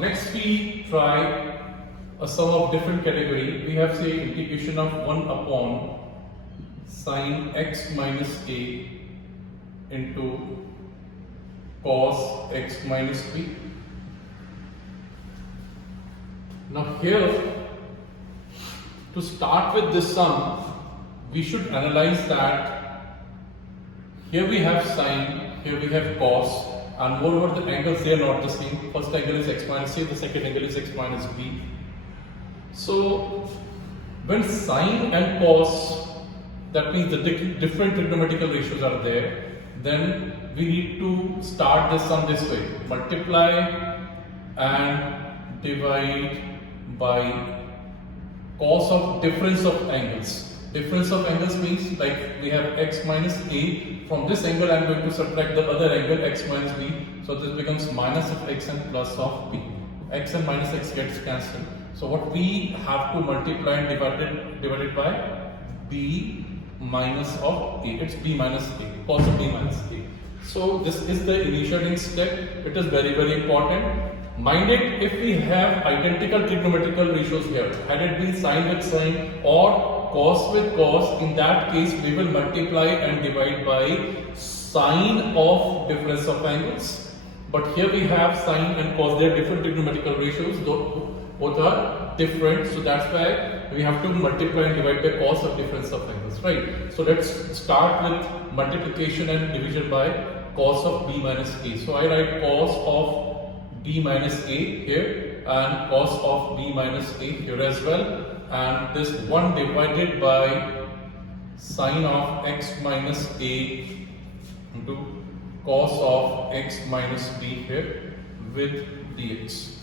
Next we try a sum of different category. We have say integration of 1 upon sine x minus a into cos x minus b. Now here, to start with this sum, we should analyze that here we have sine, here we have cos, and moreover the angles they are not the same. First angle is x minus a, the second angle is x minus b. So when sine and cos, that means the different trigonometrical ratios are there, then we need to start this sum this way: multiply and divide by cos of difference of angles. Difference of angles means like we have x minus a, from this angle I am going to subtract the other angle x minus b, so this becomes minus of x and plus of b. X and minus x gets cancelled. So what we have to multiply and divide it by b minus of a. It's b minus a, cos of b minus a. So this is the initiating step. It is very, very important. Mind it, if we have identical trigonometrical ratios here, had it been sine with sine or cos with cos, in that case we will multiply and divide by sine of difference of angles. But here we have sine and cos, they are different trigonometrical ratios, both are different, so that's why we have to multiply and divide by cos of difference of angles, right? So let's start with multiplication and division by cos of b minus a. So I write cos of b minus a here and cos of b minus a here as well, and this 1 divided by sine of x minus a into cos of x minus b here with dx.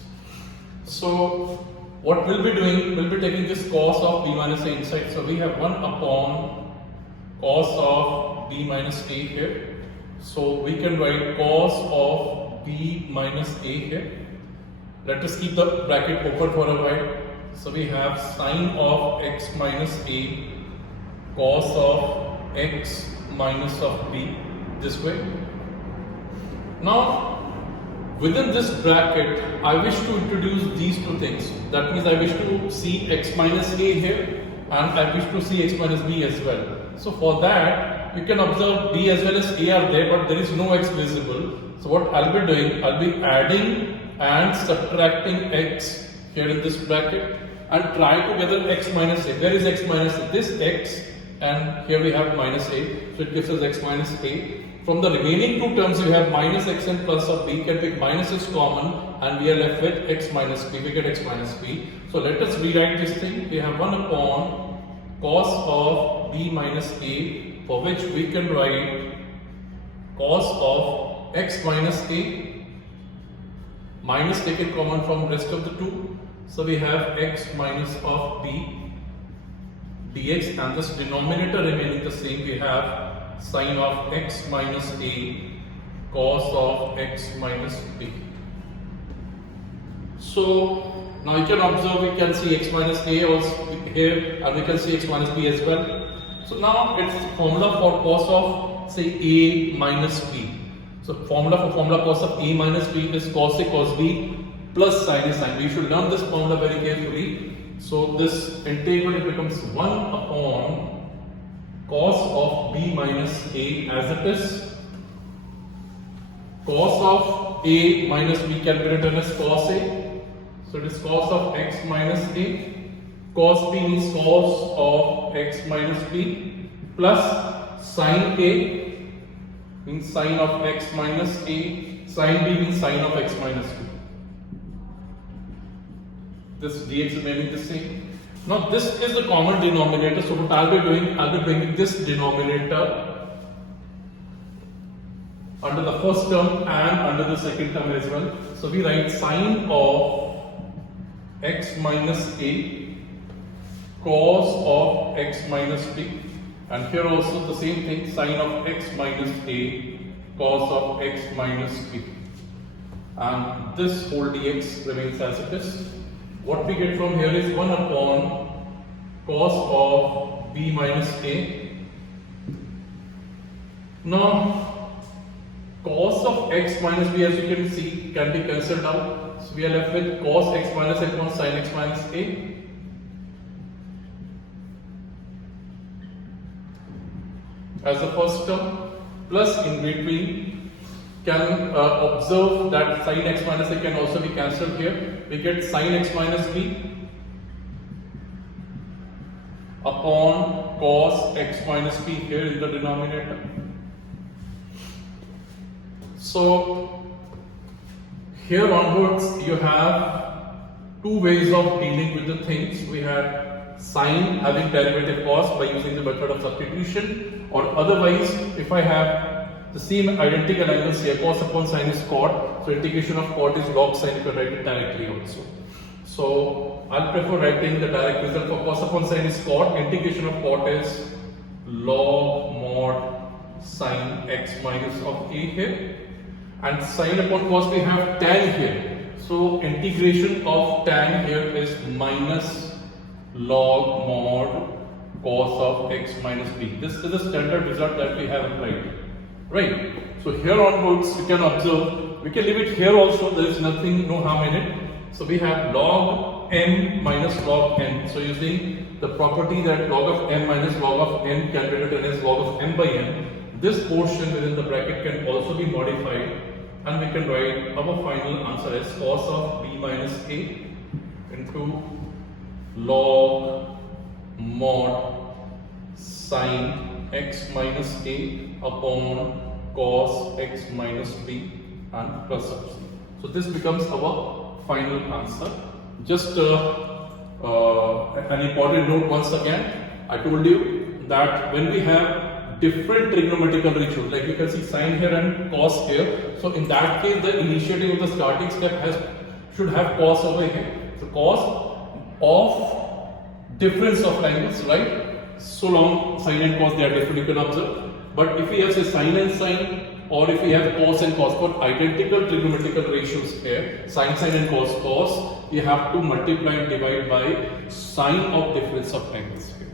So what we'll be doing, we'll be taking this cos of b minus a inside, so we have 1 upon cos of b minus a here, so we can write cos of b minus a here. Let us keep the bracket open for a while. So we have sine of x minus a cos of x minus of b this way. Now within this bracket I wish to introduce these two things. That means I wish to see x minus a here and I wish to see x minus b as well. So for that you can observe b as well as a are there, but there is no x visible. So what I'll be doing, I'll be adding and subtracting x here in this bracket and try to gather x minus a. Where is x minus a? This x, and here we have minus a, so it gives us x minus a. From the remaining two terms we have minus x and plus of b, you can pick minus is common and we are left with x minus b, we get x minus b. So let us rewrite this thing. We have 1 upon cos of b minus a, for which we can write cos of x minus a, minus taken common from rest of the two, so we have x minus of b dx, and this denominator remaining the same, we have sine of x minus a cos of x minus b. So now you can observe, we can see x minus a also here and we can see x minus b as well. So now it's formula for cos of say a minus b. So formula cos of a minus b is cos a cos b plus sine a sine b. You should learn this formula very carefully. So this integral, it becomes 1 upon cos of b minus a as it is. Cos of a minus b can be written as cos a. So it is cos of x minus a. Cos b means cos of x minus b plus sine a means sine of x minus a, sine b means sine of x minus b. This dx remaining the same. Now this is the common denominator, so what I'll be doing, I'll be bringing this denominator under the first term and under the second term as well. So we write sine of x minus a cos of x minus b, and here also the same thing, sine of x minus a cos of x minus b, and this whole dx remains as it is. What we get from here is 1 upon cos of b minus a. Now Cos of x minus b, as you can see, can be cancelled out. So we are left with cos x minus a upon sin x minus a. As the first term, plus in between, can observe that sin x minus a can also be cancelled here. We get sin x minus b upon cos x minus b here in the denominator. So here onwards you have two ways of dealing with the things. We have sine having derivative cos by using the method of substitution, or otherwise if I have the same identical angles here, cos upon sine is cot, so integration of cot is log sine if I write it directly also. So I'll prefer writing the direct result for cos upon sine is cot, integration of cot is log mod sine x minus of a here, and sine upon cos we have tan here, so integration of tan here is minus log mod cos of x minus b. This is the standard result that we have applied, right? So here onwards we can observe, we can leave it here also, there is nothing, no harm in it. So we have log m minus log n. So using the property that log of m minus log of n can be written as log of m by n, this portion within the bracket can also be modified, and we can write our final answer as cos of b minus a into log mod sine x minus a upon cos x minus b and plus sub c. So this becomes our final answer. Just an important note once again, I told you that when we have different trigonometrical ratios, like you can see sine here and cos here, so in that case the initiative of the starting step should have cos over here. So cos of difference of angles, right? So long sine and cos they are different, you can observe. But if we have say sine and sine, or if we have cos and cos, but identical trigonometrical ratios here, sine and cos, you have to multiply and divide by sine of difference of angles here.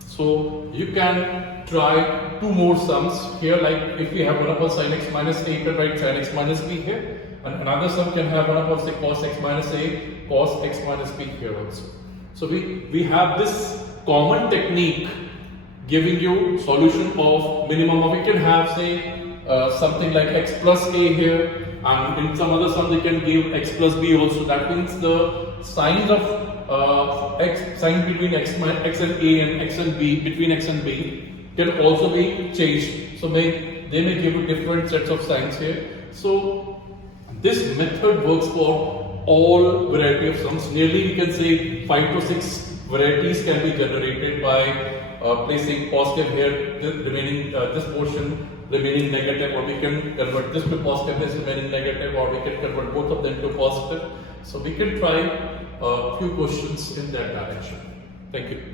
So you can try two more sums here, like if we have 1 upon sine x minus a, you can write sine x minus b here, and another sum can have 1 upon say cos x minus a, cos x minus b here also. So we have this common technique giving you solution of minimum of, we can have say something like x plus a here, and in some other sum they can give x plus b also. That means the signs of x, sign between x and a and x and b, between x and b can also be changed. So they may give you different sets of signs here. So this method works for all variety of sums. Nearly we can say 5 to 6 varieties can be generated by placing positive here, this remaining this portion remaining negative, or we can convert this to positive, this remaining negative, or we can convert both of them to positive. So we can try a few questions in that direction. Thank you.